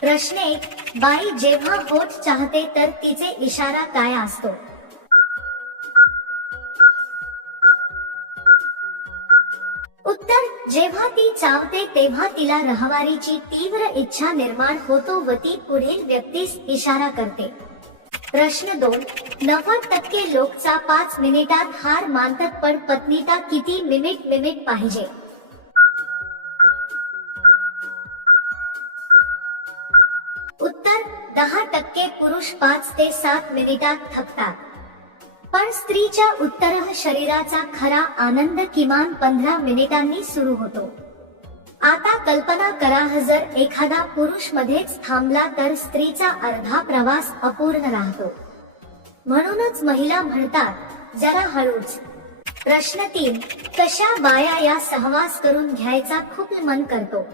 प्रश्न 1. बाई जेव्हा होठ चाहते तर तिचे इशारा काय असतो? उत्तर. जेव्हा ती चावते तेव्हा तिला रहवारीची तीव्र इच्छा निर्माण होतो व ती पुढील व्यक्तीस इशारा करते. प्रश्न 2. 90% लोकचा 5 मिनिटात हार मानतात पण पत्नीला किती मिनिट पाहिजे? उत्तर. 10% पुरुष 5 ते 7 मिनिटात थकतात, पण स्त्रीच्या उत्तरः शरीराचा खरा आनंद किमान 15 मिनिटांनी सुरू होतो. आता कल्पना करा, जर एखादा पुरुष मध्येच थांबला तर स्त्रीचा अर्धा प्रवास अपूर्ण राहतो. म्हणूनच महिला म्हणतात, जरा हळूच. प्रश्न 3. कशा बाया या सहवास करून घ्यायचा खूप मन करतो?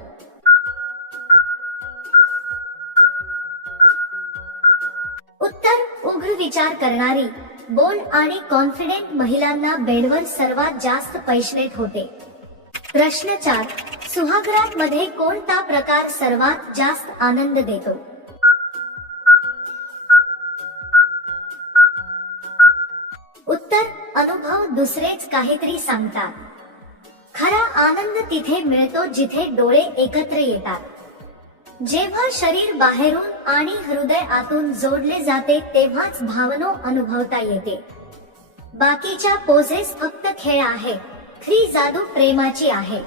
उत्तर. उग्र विचार करणारी, बोल्ड आणि कॉन्फिडेंट महिलांना बेडवर सर्वात जास्त पैशनेट होते. प्रश्न 4. सुहागरात मध्ये कोणता प्रकार सर्वात जास्त आनंद देतो? उत्तर. अनुभव, दुसरेच काहीतरी सांगतात. खरा आनंद तिथे मिळतो जिथे डोळे एकत्र येतात. जेव्हा शरीर बाहेरून आणि हृदय आतून जोडले जाते तेव्हाच भावना अनुभवता येते. बाकीच्या पोझेस फक्त खेळ आहे, खरी जादू प्रेमाची आहे.